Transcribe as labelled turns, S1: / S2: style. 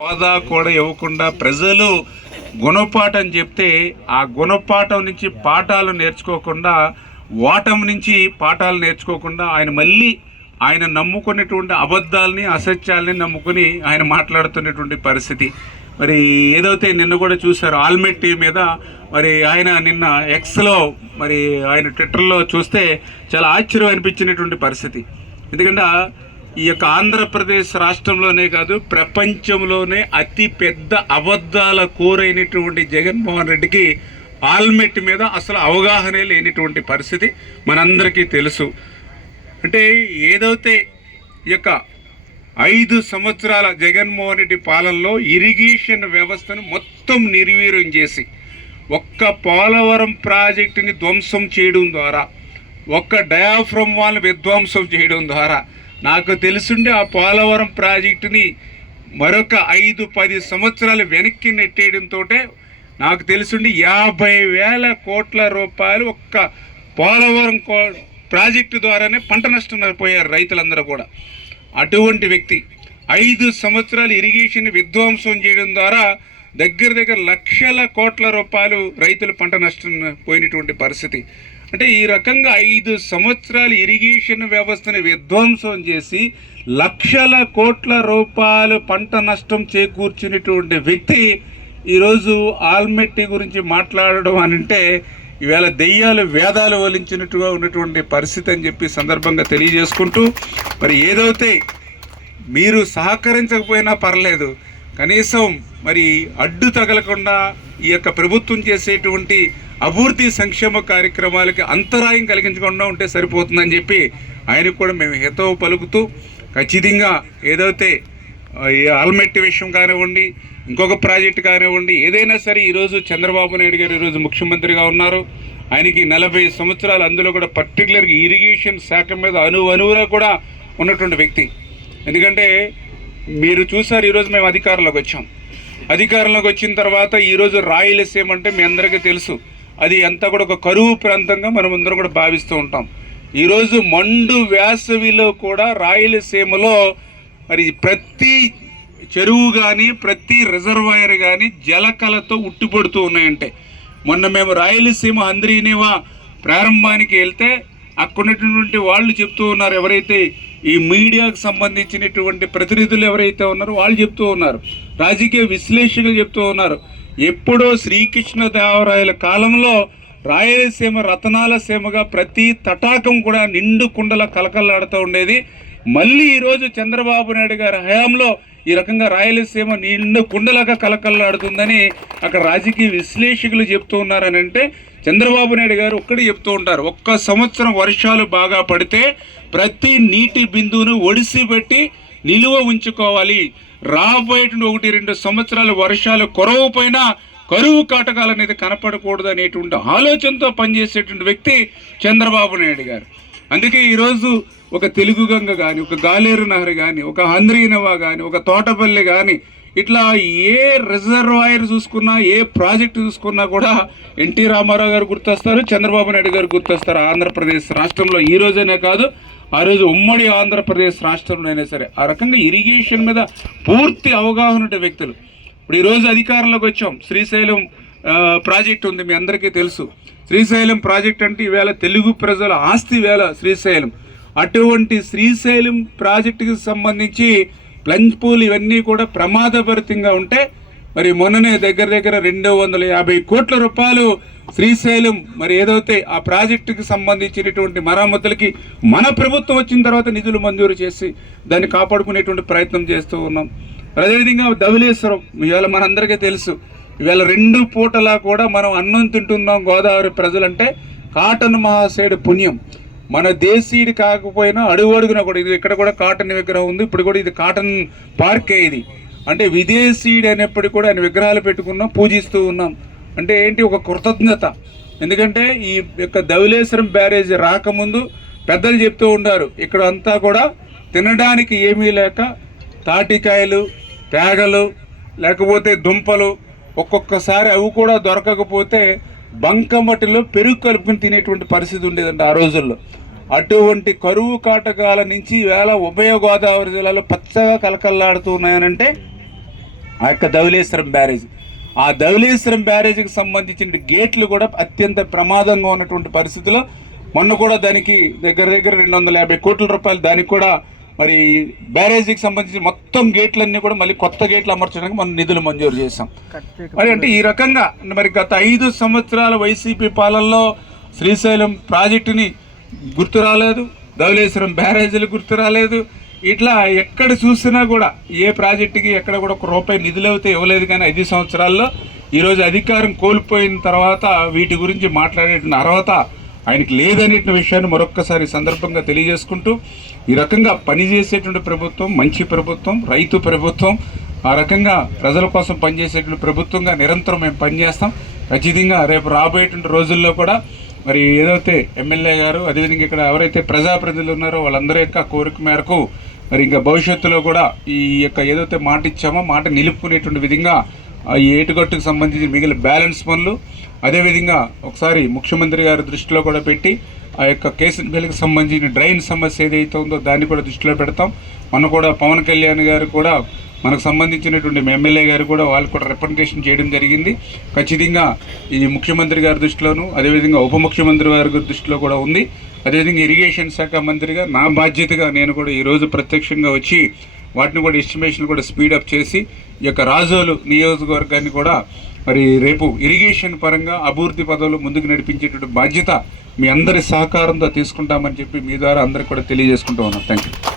S1: హోదా కూడా ఇవ్వకుండా ప్రజలు గుణపాఠం చెప్తే ఆ గుణపాఠం నుంచి పాఠాలు నేర్చుకోకుండా ఓటం నుంచి పాఠాలు నేర్చుకోకుండా ఆయన మళ్ళీ ఆయన నమ్ముకునేటువంటి అబద్ధాలని అసత్యాలని నమ్ముకుని ఆయన మాట్లాడుతున్నటువంటి పరిస్థితి. మరి ఏదైతే నిన్న కూడా చూశారు ఆల్మెట్టి మీద మరి ఆయన నిన్న ఎక్స్లో మరి ఆయన ట్విట్టర్లో చూస్తే చాలా ఆశ్చర్యం అనిపించినటువంటి పరిస్థితి. ఎందుకంటే ఈ యొక్క ఆంధ్రప్రదేశ్ రాష్ట్రంలోనే కాదు ప్రపంచంలోనే అతి పెద్ద అబద్ధాల కోరైనటువంటి జగన్మోహన్ రెడ్డికి ఆల్మెట్ మీద అసలు అవగాహనే లేనిటువంటి పరిస్థితి మనందరికీ తెలుసు. అంటే ఏదైతే ఈ యొక్క ఐదు సంవత్సరాల జగన్మోహన్ రెడ్డి పాలనలో ఇరిగేషన్ వ్యవస్థను మొత్తం నిర్వీర్యం చేసి ఒక్క పోలవరం ప్రాజెక్టుని ధ్వంసం చేయడం ద్వారా ఒక్క డయాఫ్రమ్ వాళ్ళని విధ్వంసం చేయడం ద్వారా నాకు తెలుసుండే ఆ పోలవరం ప్రాజెక్టుని మరొక ఐదు పది సంవత్సరాలు వెనక్కి నెట్టేయడంతో నాకు తెలుసుండి యాభై వేల కోట్ల రూపాయలు ఒక్క పోలవరం కో ప్రాజెక్టు ద్వారానే పంట నష్టం పోయారు రైతులందరూ కూడా. అటువంటి వ్యక్తి ఐదు సంవత్సరాలు ఇరిగేషన్ విధ్వంసం చేయడం ద్వారా దగ్గర దగ్గర లక్షల కోట్ల రూపాయలు రైతులు పంట నష్టం పోయినటువంటి పరిస్థితి. అంటే ఈ రకంగా ఐదు సంవత్సరాలు ఇరిగేషన్ వ్యవస్థను విధ్వంసం చేసి లక్షల కోట్ల రూపాయలు పంట నష్టం చేకూర్చినటువంటి వ్యక్తి ఈరోజు ఆల్మెట్టి గురించి మాట్లాడడం అని అంటే ఈవేళ దెయ్యాలు వేదాలు వలించినట్టుగా ఉన్నటువంటి పరిస్థితి అని చెప్పి సందర్భంగా తెలియజేసుకుంటూ మరి ఏదైతే మీరు సహకరించకపోయినా పర్లేదు కనీసం మరి అడ్డు తగలకుండా ఈ యొక్క ప్రభుత్వం చేసేటువంటి అభివృద్ధి సంక్షేమ కార్యక్రమాలకి అంతరాయం కలిగించకుండా ఉంటే సరిపోతుందని చెప్పి ఆయనకు కూడా మేము హితవు పలుకుతూ ఖచ్చితంగా ఏదైతే ఈ ఆల్మెట్టి విషయం కానివ్వండి ఇంకొక ప్రాజెక్ట్ కానివ్వండి ఏదైనా సరే ఈరోజు చంద్రబాబు నాయుడు గారు ఈరోజు ముఖ్యమంత్రిగా ఉన్నారు. ఆయనకి నలభై సంవత్సరాలు అందులో కూడా పర్టికులర్గా ఇరిగేషన్ శాఖ మీద అణు అణువులో కూడా ఉన్నటువంటి వ్యక్తి. ఎందుకంటే మీరు చూసారు ఈరోజు మేము అధికారంలోకి వచ్చాం. అధికారంలోకి వచ్చిన తర్వాత ఈరోజు రాయలసీమ అంటే మీ అందరికీ తెలుసు. అది అంతా కూడా ఒక కరువు ప్రాంతంగా మనం అందరం కూడా భావిస్తూ ఉంటాం. ఈరోజు మండు వేసవిలో కూడా రాయలసీమలో మరి ప్రతి చెరువు కానీ ప్రతి రిజర్వాయర్ కానీ జలకలతో ఉట్టిపడుతూ ఉన్నాయంటే. మొన్న మేము రాయలసీమ అంద్రీనివా ప్రారంభానికి వెళ్తే అక్కడ వాళ్ళు చెప్తూ ఉన్నారు. ఎవరైతే ఈ మీడియాకు సంబంధించినటువంటి ప్రతినిధులు ఎవరైతే ఉన్నారో వాళ్ళు చెప్తూ ఉన్నారు. రాజకీయ విశ్లేషకులు చెప్తూ ఉన్నారు. ఎప్పుడో శ్రీకృష్ణదేవరాయల కాలంలో రాయలసీమ రతనాల సీమగా ప్రతి తటాకం కూడా నిండు కుండల కలకల్లాడుతూ ఉండేది. మళ్ళీ ఈరోజు చంద్రబాబు నాయుడు గారి హయాంలో ఈ రకంగా రాయలసీమ నిండు కుండలాగా కలకల్లాడుతుందని అక్కడ రాజకీయ విశ్లేషకులు చెప్తూ ఉన్నారని అంటే చంద్రబాబు నాయుడు గారు ఒక్కడే చెప్తూ ఉంటారు. ఒక్క సంవత్సరం వర్షాలు బాగా పడితే ప్రతి నీటి బిందువును ఒడిసి పెట్టి నిలువ ఉంచుకోవాలి. రాబోయేటువంటి ఒకటి రెండు సంవత్సరాలు వర్షాలు కొరవు పైన కరువు కాటకాలు అనేది కనపడకూడదు అనేటువంటి ఆలోచనతో పనిచేసేటువంటి వ్యక్తి చంద్రబాబు నాయుడు గారు. అందుకే ఈరోజు ఒక తెలుగు గంగ కానీ ఒక గాలేరు నహర్ కానీ ఒక హంద్రీనవా కానీ ఒక తోటపల్లి కానీ ఇట్లా ఏ రిజర్వాయర్ చూసుకున్నా ఏ ప్రాజెక్ట్ చూసుకున్నా కూడా ఎన్టీ రామారావు గారు గుర్తొస్తారు చంద్రబాబు నాయుడు గారు గుర్తొస్తారు ఆంధ్రప్రదేశ్ రాష్ట్రంలో ఈ రోజనే కాదు ఆ రోజు ఉమ్మడి ఆంధ్రప్రదేశ్ రాష్ట్రంలో అయినా సరే. ఆ రకంగా ఇరిగేషన్ మీద పూర్తి అవగాహన ఉండే వ్యక్తులు. ఇప్పుడు ఈరోజు అధికారంలోకి వచ్చాం. శ్రీశైలం ప్రాజెక్ట్ ఉంది మీ అందరికీ తెలుసు. శ్రీశైలం ప్రాజెక్ట్ అంటే ఈవేళ తెలుగు ప్రజల ఆస్తి వేళ శ్రీశైలం. అటువంటి శ్రీశైలం ప్రాజెక్టుకి సంబంధించి ప్లంజ్ పూల్ ఇవన్నీ కూడా ప్రమాదభరితంగా ఉంటే మరి మొన్ననే దగ్గర దగ్గర రెండు వందల యాభై కోట్ల రూపాయలు శ్రీశైలం మరి ఏదైతే ఆ ప్రాజెక్టుకి సంబంధించినటువంటి మరమ్మతులకి మన ప్రభుత్వం వచ్చిన తర్వాత నిధులు మంజూరు చేసి దాన్ని కాపాడుకునేటువంటి ప్రయత్నం చేస్తూ ఉన్నాం. అదేవిధంగా ధవలేశ్వరం ఇవాళ మనందరికీ తెలుసు ఇవాళ రెండు పూటలా కూడా మనం అన్నం తింటున్నాం గోదావరి ప్రజలంటే కాటన్ మహాశయుడు పుణ్యం. మన దేశీయుడు కాకపోయినా అడుగు అడుగున కూడా ఇది ఇక్కడ కూడా కాటన్ విగ్రహం ఉంది ఇప్పుడు కూడా ఇది కాటన్ పార్కే ఇది. అంటే విదేశీయుడు అనేప్పటికీ కూడా ఆయన విగ్రహాలు పెట్టుకున్నాం పూజిస్తూ ఉన్నాం. అంటే ఏంటి? ఒక కృతజ్ఞత. ఎందుకంటే ఈ యొక్క ధవలేశ్వరం బ్యారేజ్ రాకముందు పెద్దలు చెప్తూ ఉండారు ఇక్కడ అంతా కూడా తినడానికి ఏమీ లేక తాటికాయలు తేగలు లేకపోతే దుంపలు ఒక్కొక్కసారి అవి కూడా దొరకకపోతే బంకమట్టిలో పెరుగు కలుపుకుని తినేటువంటి పరిస్థితి ఉండేదండి ఆ రోజుల్లో. అటువంటి కరువు కాటకాల నుంచి వేళ ఉభయ గోదావరి జిల్లాలో పచ్చగా కలకల్లాడుతూ ఉన్నాయనంటే ఆ యొక్క ధవలేశ్వరం బ్యారేజ్. ఆ ధవలేశ్వరం బ్యారేజ్కి సంబంధించిన గేట్లు కూడా అత్యంత ప్రమాదంగా ఉన్నటువంటి పరిస్థితిలో మొన్న కూడా దానికి దగ్గర దగ్గర రెండు వందల యాభై కోట్ల రూపాయలు దానికి కూడా మరి బ్యారేజీకి సంబంధించి మొత్తం గేట్లన్నీ కూడా మళ్ళీ కొత్త గేట్లు అమర్చడానికి మనం నిధులు మంజూరు చేశాం. మరి అంటే ఈ రకంగా మరి గత ఐదు సంవత్సరాల వైసీపీ పాలనలో శ్రీశైలం ప్రాజెక్టుని గుర్తు రాలేదు ధవళేశ్వరం బ్యారేజీలు గుర్తు రాలేదు. ఇట్లా ఎక్కడ చూసినా కూడా ఏ ప్రాజెక్టుకి ఎక్కడ కూడా ఒక రూపాయి నిధులు అయితే ఇవ్వలేదు కానీ ఐదు సంవత్సరాల్లో ఈరోజు అధికారం కోల్పోయిన తర్వాత వీటి గురించి మాట్లాడే అర్హత ఆయనకి లేదనే విషయాన్ని మరొక్కసారి సందర్భంగా తెలియజేసుకుంటూ ఈ రకంగా పనిచేసేటువంటి ప్రభుత్వం మంచి ప్రభుత్వం రైతు ప్రభుత్వం ఆ రకంగా ప్రజల కోసం పనిచేసేటువంటి ప్రభుత్వంగా నిరంతరం మేము పనిచేస్తాం. ఖచ్చితంగా రేపు రాబోయేటువంటి రోజుల్లో కూడా మరి ఏదైతే ఎమ్మెల్యే గారు అదేవిధంగా ఇక్కడ ఎవరైతే ప్రజాప్రతినిధులు ఉన్నారో వాళ్ళందరి యొక్క కోరిక మేరకు మరి ఇంకా భవిష్యత్తులో కూడా ఈ యొక్క ఏదైతే మాట ఇచ్చామో మాట నిలుపుకునేటువంటి విధంగా ఈ ఏటుగట్టుకు సంబంధించి మిగిలిన బ్యాలెన్స్ పనులు అదేవిధంగా ఒకసారి ముఖ్యమంత్రి గారి దృష్టిలో కూడా పెట్టి ఆ యొక్క కేసుకి సంబంధించిన డ్రైన్ సమస్య ఏదైతే ఉందో దాన్ని కూడా దృష్టిలో పెడతాం. మనం కూడా పవన్ కళ్యాణ్ గారు కూడా మనకు సంబంధించినటువంటి ఎమ్మెల్యే గారు కూడా వాళ్ళు కూడా రిప్రజెంటేషన్ చేయడం జరిగింది. ఖచ్చితంగా ఇది ముఖ్యమంత్రి గారి దృష్టిలోను అదేవిధంగా ఉప ముఖ్యమంత్రి గారి దృష్టిలో కూడా ఉంది. అదేవిధంగా ఇరిగేషన్ శాఖ మంత్రిగా నా బాధ్యతగా నేను కూడా ఈరోజు ప్రత్యక్షంగా వచ్చి వాటిని కూడా ఎస్టిమేషన్ కూడా స్పీడప్ చేసి ఈ యొక్క రాజోలు నియోజకవర్గాన్ని కూడా మరి రేపు ఇరిగేషన్ పరంగా అభివృద్ధి పదవులు ముందుకు నడిపించేటువంటి బాధ్యత మీ అందరి సహకారంతో తీసుకుంటామని చెప్పి మీ ద్వారా అందరికి కూడా తెలియజేసుకుంటూ ఉన్నాం. Thank you